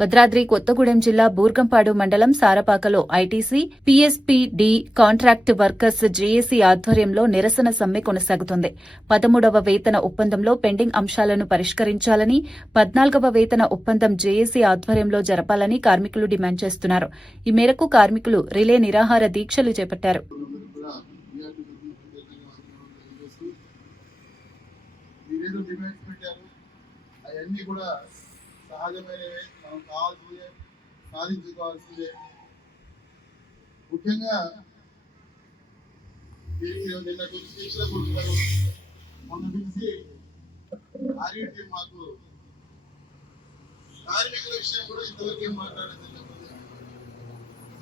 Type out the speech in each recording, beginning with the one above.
భద్రాద్రి కొత్తగూడెం జిల్లా బూర్గంపాడు మండలం సారపాకలో ITC, పీఎస్పీడీ contract workers JAC ఆధ్వర్యంలో నిరసన సమ్మె కొనసాగుతోంది. 13వ వేతన ఒప్పందంలో పెండింగ్ అంశాలను పరిష్కరించాలని, 14వ వేతన ఒప్పందం జేఏసీ ఆధ్వర్యంలో జరపాలని కార్మికులు డిమాండ్ చేస్తున్నారు. ఈ మేరకు కార్మికులు రిలే నిరాహార దీక్షలు చేపట్టారు. అవన్నీ కూడా సహజమైనవే, మనం కావాల్సిందే, సాధించుకోవాల్సిందే. ముఖ్యంగా నిన్న కొంచెం శిక్షణ కొడుతున్నారు, మొన్న పిలిచి ఆర్యుటి మాకు కార్మికుల విషయం కూడా ఇంతవరకు ఏం మాట్లాడేది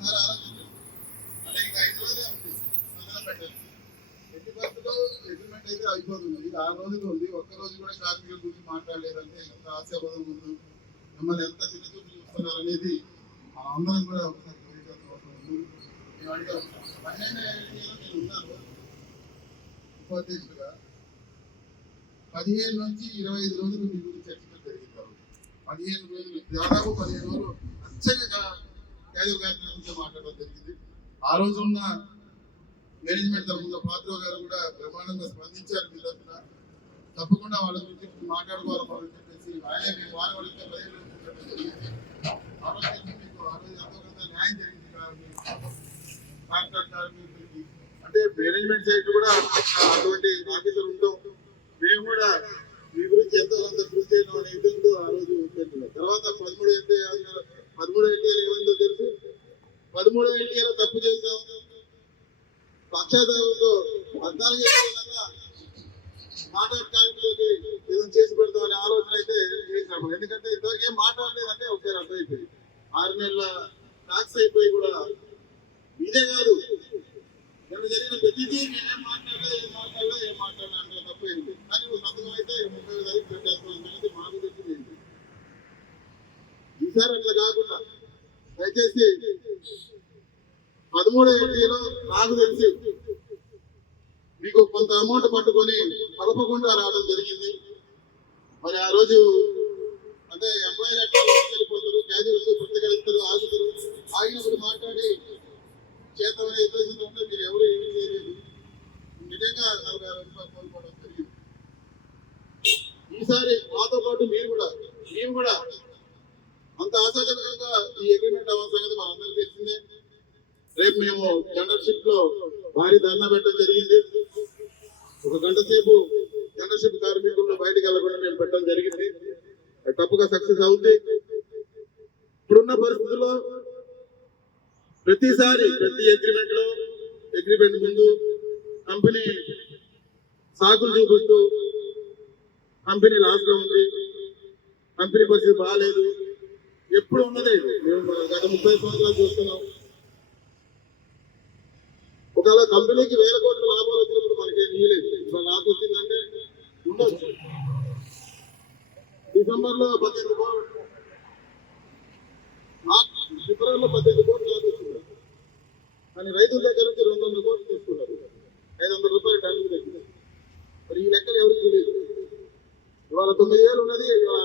సార్. ఆలోచన అంటే ఇంకా 5 రోజులే ఉంది, మొదలు పెట్టాలి. ఎట్టి పరిస్థితుల్లో అగ్రిమెంట్ అయితే అయిపోతుంది. 6 రోజులు ఉంది, ఒక్క రోజు కూడా కార్మికుల గురించి మాట్లాడలేదంటే ఎంత ఆశాభావం ఉందో, మిమ్మల్ని ఎంత చిన్నచూపు చూస్తున్నారు అనేది మనం అందరం కూడా ఒకసారి గ్రహించాల్సిన అవసరం ఉంది. మేము అడిగాం 12 నేను ఉన్నాను ఉపాధ్యక్షుడిగా. 15 నుంచి 25 రోజులు మీ గురించి చర్చలు జరిగింటారు. 15 రోజులు, దాదాపు 15 రోజులు అచ్చగా క్యాజువల్ కార్మికుల గురించి మాట్లాడడం జరిగింది. ఆ రోజు ఉన్న మేనేజ్మెంట్ తరఫున పాత్రో గారు కూడా బ్రహ్మాండంగా స్పందించారు. మీ తరఫున తప్పకుండా వాళ్ళ గురించి మాట్లాడుకోవాలని చెప్పేసి ఆయనే మేము వాడబడితే ఆ రోజు ఎంతో కొంత న్యాయం జరిగింది కాంట్రాక్ట్ కార్మికులకి. అంటే మేనేజ్మెంట్ సైడ్ కూడా అటువంటి ఆఫీసర్ ఉంటాం. మేము కూడా మీ గురించి ఎంతో కొంత కృషి చేయడం అనే విధంగా ఆ రోజు పెట్టినాం. తర్వాత 13 ఎన్టీఏలు ఏమైందో తెలుసు. 13 ఎన్టీఏలో తప్పు చేశాం, పక్షాధారంతో 14 ఎన్టీఏలన్నా కాంట్రాక్ట్ కార్మికులకి ఏదైనా చేసి పెడతాం అనే ఆలోచన అయితే చేసినాము. ఎందుకంటే ఇంతవరకు ఏం మాట్లాడలేదంటే ఒకసారి అర్థమైపోయింది. 6 నెలల టాక్స్ అయిపోయి కూడా ఇదే కాదు, నేను జరిగిన ప్రతిదీ నేనేం మాట్లాడలే అంటే తప్పైంది. కానీ సంతకం అయితే 30 తారీఖు పెట్టేసుకోవాల్సింది మాకు తెలిసింది. ఈసారి అట్లా కాకుండా దయచేసి 13 ఎన్టీఏలో నాకు తెలిసి మీకు కొంత అమౌంట్ పట్టుకొని కలపకుండా రావడం జరిగింది. మరి ఆ రోజు అంటే ఎంప్లాయీలు ఎట్లా వెళ్ళిపోతారు, క్యాజువల్స్ కొత్తగా వెళ్తారు, ఆగుతారు. ఆగినప్పుడు మాట్లాడి చేతమనే ఉద్దేశంతో ఉంటే మీరు ఎవరు ఏమీ చేయలేదు. నిజంగా 40,000 రూపాయలు కోల్పోవడం జరిగింది. ఈసారి మాతో పాటు మేము కూడా అంత ఆశాజనకంగా ఈ అగ్రిమెంట్ అవ్వాల్సిన సంగతి మనందరికీ తెలిసిందే. రేపు మేము జనరల్షిప్ లో భారీ ధర్నా పెట్టడం జరిగింది. 1 గంట సేపు జనరల్షిప్ కార్మికులను బయటకు వెళ్లకుండా మేము పెట్టడం జరిగింది. అది తప్పుగా సక్సెస్ అవుతుంది. ఇప్పుడున్న పరిస్థితుల్లో ప్రతిసారి ప్రతి అగ్రిమెంట్ ముందు కంపెనీ సాకులు చూపిస్తూ కంపెనీ లాస్ లో ఉంది, కంపెనీ పరిస్థితి బాగాలేదు, ఎప్పుడు ఉన్నదే. మేము గత 30 సంవత్సరాలు చూస్తున్నాం. ఒకవేళ కంపెనీకి 1000 కోట్ల లాభాలు వచ్చినప్పుడు మనకేం ఇవ్వలేదు. ఇవాళ లాస్ వచ్చిందంటే ఉండొచ్చు. డిసెంబర్లో 18 కోట్లు, ఫిబ్రవరిలో 18